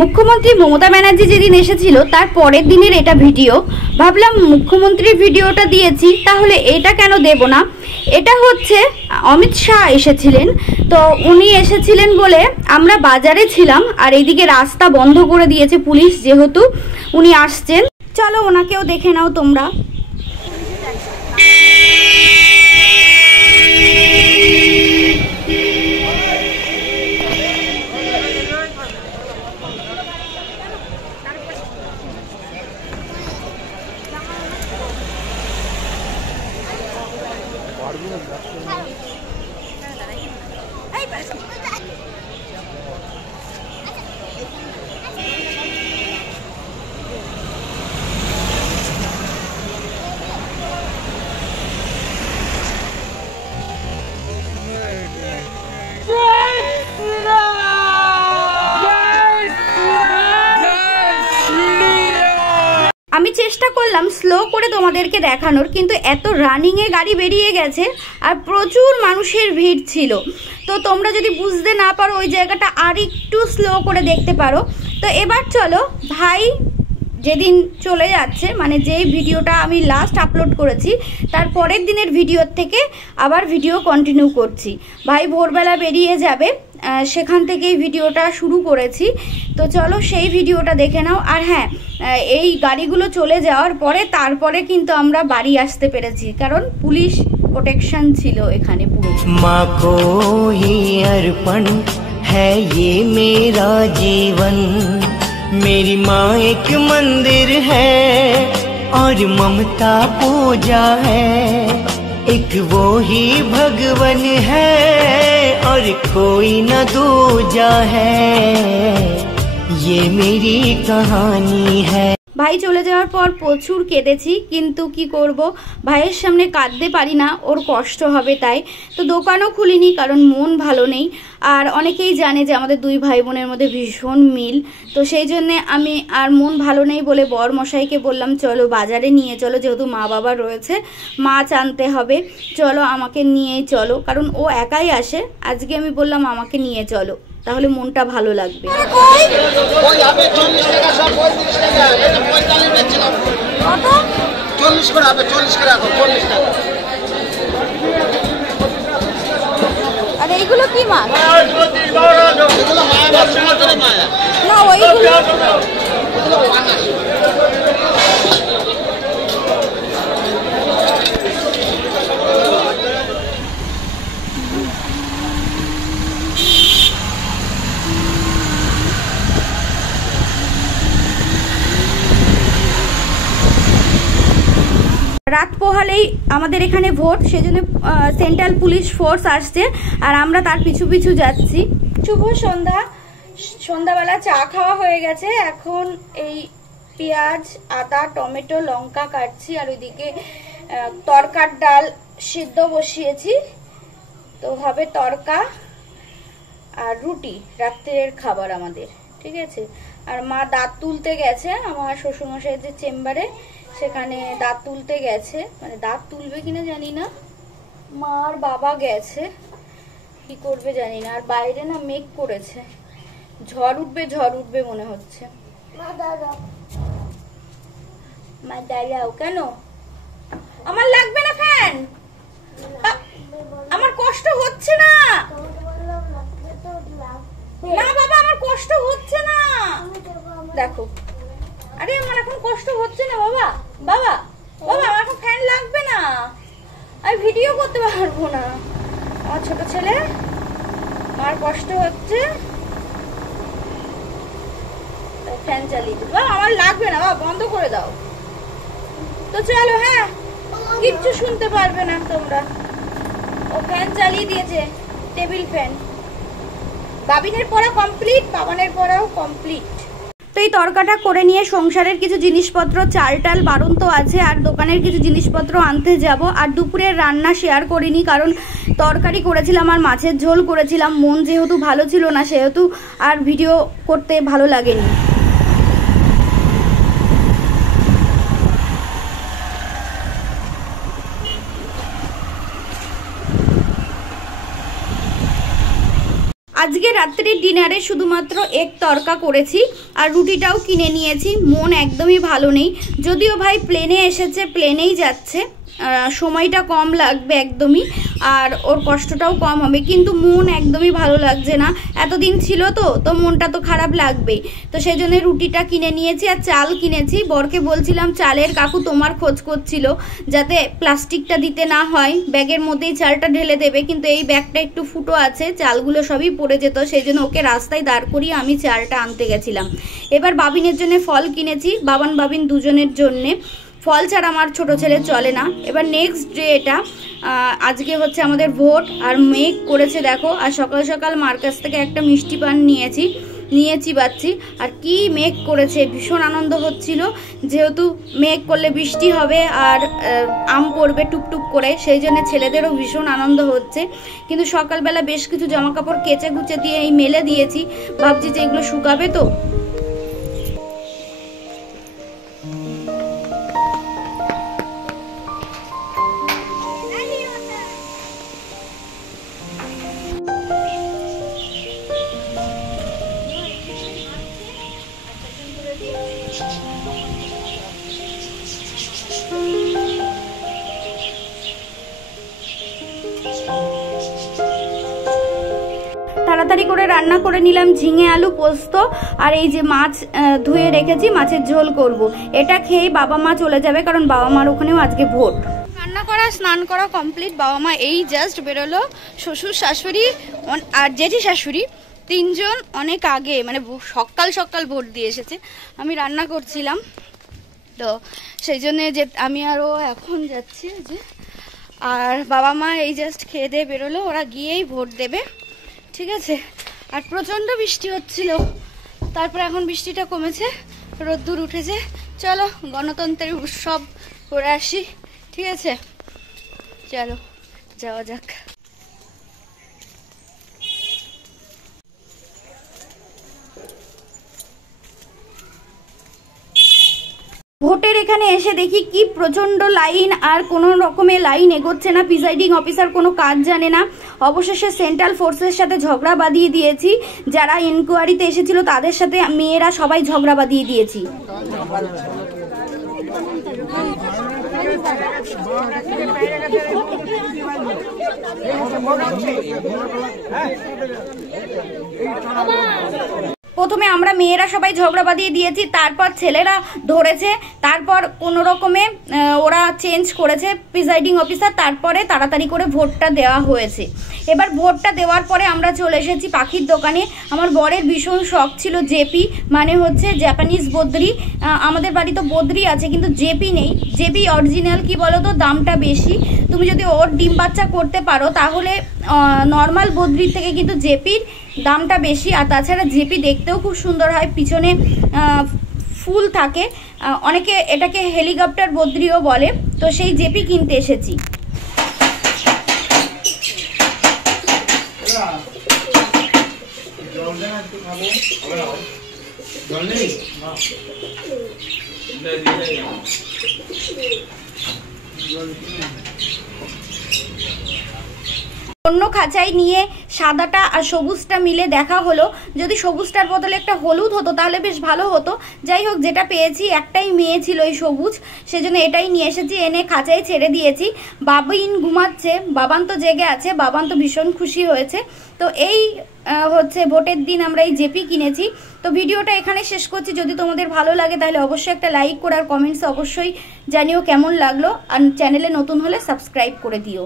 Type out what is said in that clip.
মুখ্যমন্ত্রী মমতা ব্যানার্জি যেদিন এসেছিল তার পরের দিনের এটা ভিডিও। ভাবলাম মুখ্যমন্ত্রীর ভিডিওটা দিয়েছি, তাহলে এটা কেন দেব না। এটা হচ্ছে অমিত শাহ এসেছিলেন, তো উনি এসেছিলেন বলে আমরা বাজারে ছিলাম, আর এইদিকে রাস্তা বন্ধ করে দিয়েছে পুলিশ, যেহেতু উনি আসছেন। চলো ওনাকেও দেখে নাও তোমরা। আমি চেষ্টা করলাম স্লো করে তোমাদেরকে দেখানোর, কিন্তু এত রানিংয়ে গাড়ি বেরিয়ে গেছে আর প্রচুর মানুষের ভিড় ছিল। তো তোমরা যদি বুঝতে না পারো ওই জায়গাটা আর একটু স্লো করে দেখতে পারো। তো এবার চলো, ভাই যেদিন চলে যাচ্ছে, মানে যেই ভিডিওটা আমি লাস্ট আপলোড করেছি তার পরের দিনের ভিডিওর থেকে আবার ভিডিও কন্টিনিউ করছি। ভাই ভোরবেলা বেরিয়ে যাবে, সেখান থেকেই ভিডিওটা শুরু করেছি। তো চলো সেই ভিডিওটা দেখে নাও। আর হ্যাঁ, এই গাড়িগুলো চলে যাওয়ার পরে তারপরে কিন্তু আমরা বাড়ি আসতে পেরেছি, কারণ পুলিশ প্রোটেকশন ছিল এখানে পুরো। माँ को ही अर्पण है ये मेरा जीवन, मेरी माँ एक मंदिर है और ममता पूजा है, एक वो ही भगवन है और कोई न दूजा है, ये मेरी कहानी है। ভাই চলে যাওয়ার পর প্রচুর কেঁদেছি, কিন্তু কি করব, ভাইয়ের সামনে কাঁদতে পারি না, ওর কষ্ট হবে তাই। তো দোকানও খুলিনি, কারণ মন ভালো নেই। আর অনেকেই জানে যে আমাদের দুই ভাই বোনের মধ্যে ভীষণ মিল, তো সেই জন্যে আমি আর মন ভালো নেই বলে বর মশাইকে বললাম চলো বাজারে নিয়ে চলো, যেহেতু মা বাবা রয়েছে, মাছ আনতে হবে, চলো আমাকে নিয়ে চলো, কারণ ও একাই আসে। আজকে আমি বললাম আমাকে নিয়ে চলো, তাহলে মনটা ভালো লাগবে। আর এইগুলো কি মাছ? না ওইগুলো রাত পোহালেই আমাদের এখানে ভোট, সেজন্য সেন্ট্রাল পুলিশ ফোর্স আসছে আর আমরা তার পিছু পিছু যাচ্ছি। শুভ সন্ধ্যা। সন্ধ্যাবেলা চা খাওয়া হয়ে গেছে, এখন এই পেঁয়াজ আদা টমেটো লঙ্কা কাটছি, আর ওইদিকে তরকার ডাল সিদ্ধ বসিয়েছি, তো হবে তরকা আর রুটি, রাত্রের খাবার আমাদের, ঠিক আছে। আর মা দাঁত তুলতে গেছে আমার শ্বশুরমশাইয়ের যে চেম্বারে, সেখানে দাঁত তুলতে গেছে, মানে দাঁত তুলবে কিনা জানি না, মা আর বাবা গেছে, কি করবে জানি না। আর বাইরে না মেঘ করেছে, ঝড় উঠবে মনে হচ্ছে। মা দাঁড়াও, কেন? আমার লাগবে না ফ্যান, আমার কষ্ট হচ্ছে না। না বাবা আমার কষ্ট হচ্ছে না, দেখো। আরে আমার এখন কষ্ট হচ্ছে না বাবা, বাবা বাবা আমার এখন ফ্যান লাগবে না, আমি ভিডিও করতে পারবো না। আমার ছোট ছেলে, আমার কষ্ট হচ্ছে, ফ্যান চালিয়ে দিই। বাবা আমার লাগবে না, বাবা বন্ধ করে দাও। তো চলো, হ্যাঁ কিচ্ছু শুনতে পারবে না তোমরা। ও ফ্যান চালিয়ে দিয়েছে, টেবিল ফ্যান। বাবিনের পড়া কমপ্লিট, বাবানের পড়াও কমপ্লিট। তো এই তরকাটা করে নিয়ে সংসারের কিছু জিনিসপত্র, চাল টাল বারণ তো আছে, আর দোকানের কিছু জিনিসপত্র আনতে যাব। আর দুপুরের রান্না শেয়ার করিনি, কারণ তরকারি করেছিলাম আর মাছের ঝোল করেছিলাম। মন যেহেতু ভালো ছিল না, সেহেতু আর ভিডিও করতে ভালো লাগেনি। আজকে রাত্রির ডিনারে শুধুমাত্র এক তরকা করেছি আর রুটিটাও কিনে নিয়েছি। মন একদমই ভালো নেই, যদিও ভাই প্লেনে এসেছে, প্লেনেই যাচ্ছে, সময়টা কম লাগবে একদমই, আর ওর কষ্টটাও কম হবে, কিন্তু মন একদমই ভালো লাগছে না। এতদিন ছিল তো মনটা তো খারাপ লাগবেই। তো সেই জন্য রুটিটা কিনে নিয়েছি আর চাল কিনেছি। বরকে বলছিলাম চালের, কাকু তোমার খোঁজ করছিল যাতে প্লাস্টিকটা দিতে না হয়, ব্যাগের মধ্যেই চালটা ঢেলে দেবে, কিন্তু এই ব্যাগটা একটু ফুটো আছে, চালগুলো সবই পড়ে যেত, সেই জন্য ওকে রাস্তায় দাঁড় করিয়ে আমি চালটা আনতে গেছিলাম। এবার বাবিনের জন্য ফল কিনেছি, বাবান বাবিন দুজনের জন্যে। ফল ছাড়া আমার ছোট ছেলে চলে না। এবার নেক্সট ডে এটা, আজকে হচ্ছে আমাদের ভোট, আর মেঘ করেছে দেখো, আর সকাল সকাল মার কাছ থেকে একটা মিষ্টি পান নিয়েছি বাচ্চি, আর কি মেঘ করেছে, ভীষণ আনন্দ হচ্ছিল, যেহেতু মেঘ করলে বৃষ্টি হবে আর আম পড়বে টুকটুক করে, সেই জন্য ছেলেদেরও ভীষণ আনন্দ হচ্ছে। কিন্তু সকালবেলা বেশ কিছু জামা কাপড় কেচে গুচে দিয়ে এই মেলে দিয়েছি, ভাবছি যে এগুলো শুকাবে তো। তাড়াতাড়ি করে রান্না করে নিলাম ঝিঙে আলু পোস্ত, আর এই যে মাছ ধুয়ে রেখেছি, মাছের ঝোল করব। এটা খেয়ে বাবা মা চলে যাবে, কারণ বাবা মার ওখানেও আজকে ভোট। রান্না করা স্নান করা কমপ্লিট, বাবা মা এই জাস্ট বেরোলো। শ্বশুর শাশুড়ি আর জেঠি শাশুড়ি তিনজন অনেক আগে, মানে সকাল সকাল ভোট দিয়ে এসেছে। আমি রান্না করছিলাম তো সেই জন্যে যে আমি আরও এখন যাচ্ছি যে, আর বাবা মা এই জাস্ট খেয়ে দিয়ে বেরোলো, ওরা গিয়েই ভোট দেবে, ঠিক আছে। আর প্রচণ্ড বৃষ্টি হচ্ছিল, তারপর এখন বৃষ্টিটা কমেছে, রোদ্দুর উঠেছে। চলো গণতন্ত্রের উৎসব করে আসি, ঠিক আছে, চলো যাওয়া যাক। ভোটের এখানে এসে দেখি কি প্রচন্ড লাইন, আর কোনো রকমের লাইন এগোচ্ছে না। প্রিসাইডিং অফিসার কোনো কাজ জানে না। অবশেষে সেন্ট্রাল ফোর্সের সাথে ঝগড়া বাঁধিয়ে দিয়েছি, যারা ইনকোয়ারিতে এসেছিল তাদের সাথে মেয়েরা সবাই ঝগড়া বাঁধিয়ে দিয়েছি। প্রথমে আমরা মেয়েরা সবাই ঝগড়া বাঁধিয়ে দিয়েছি, তারপর ছেলেরা ধরেছে, তারপর কোনো রকমে ওরা চেঞ্জ করেছে প্রিসাইডিং অফিসার, তারপরে তাড়াতাড়ি করে ভোটটা দেওয়া হয়েছে। এবার ভোটটা দেওয়ার পরে আমরা চলে এসেছি পাখির দোকানে। আমার বরের ভীষণ শখ ছিল জেপি, মানে হচ্ছে জাপানিজ বদ্রি। আমাদের বাড়ি তো বদ্রি আছে, কিন্তু জেপি নেই। জেপি অরিজিনাল কি বলো তো, দামটা বেশি। তুমি যদি ওর ডিম বাচ্চা করতে পারো তাহলে নর্মাল বদ্রির থেকে কিন্তু জেপির দামটা বেশি। আর তাছাড়া জেপি দেখতেও খুব সুন্দর হয়, পিছনে ফুল থাকে, অনেকে এটাকে হেলিকপ্টার বদ্রিও বলে। তো সেই জেপি কিনতে এসেছি। অন্য খাঁচায় নিয়ে সাদাটা আর সবুজটা মিলে দেখা হলো, যদি সবুজটার বদলে একটা হলুদ হতো তাহলে বেশ ভালো হতো। যাই হোক, যেটা পেয়েছি, একটাই মেয়ে ছিল এই সবুজ, সেজন্য এটাই নিয়ে এসেছি, এনে খাঁচায় ছেড়ে দিয়েছি। বাবিন ঘুমাচ্ছে, বাবান তো জেগে আছে, বাবান তো ভীষণ খুশি হয়েছে। তো এই হচ্ছে ভোটের দিন আমরা এই জেপি কিনেছি। তো ভিডিওটা এখানে শেষ করছি। যদি তোমাদের ভালো লাগে তাহলে অবশ্যই একটা লাইক করে আর কমেন্টসে অবশ্যই জানিও কেমন লাগলো, আর চ্যানেলে নতুন হলে সাবস্ক্রাইব করে দিও।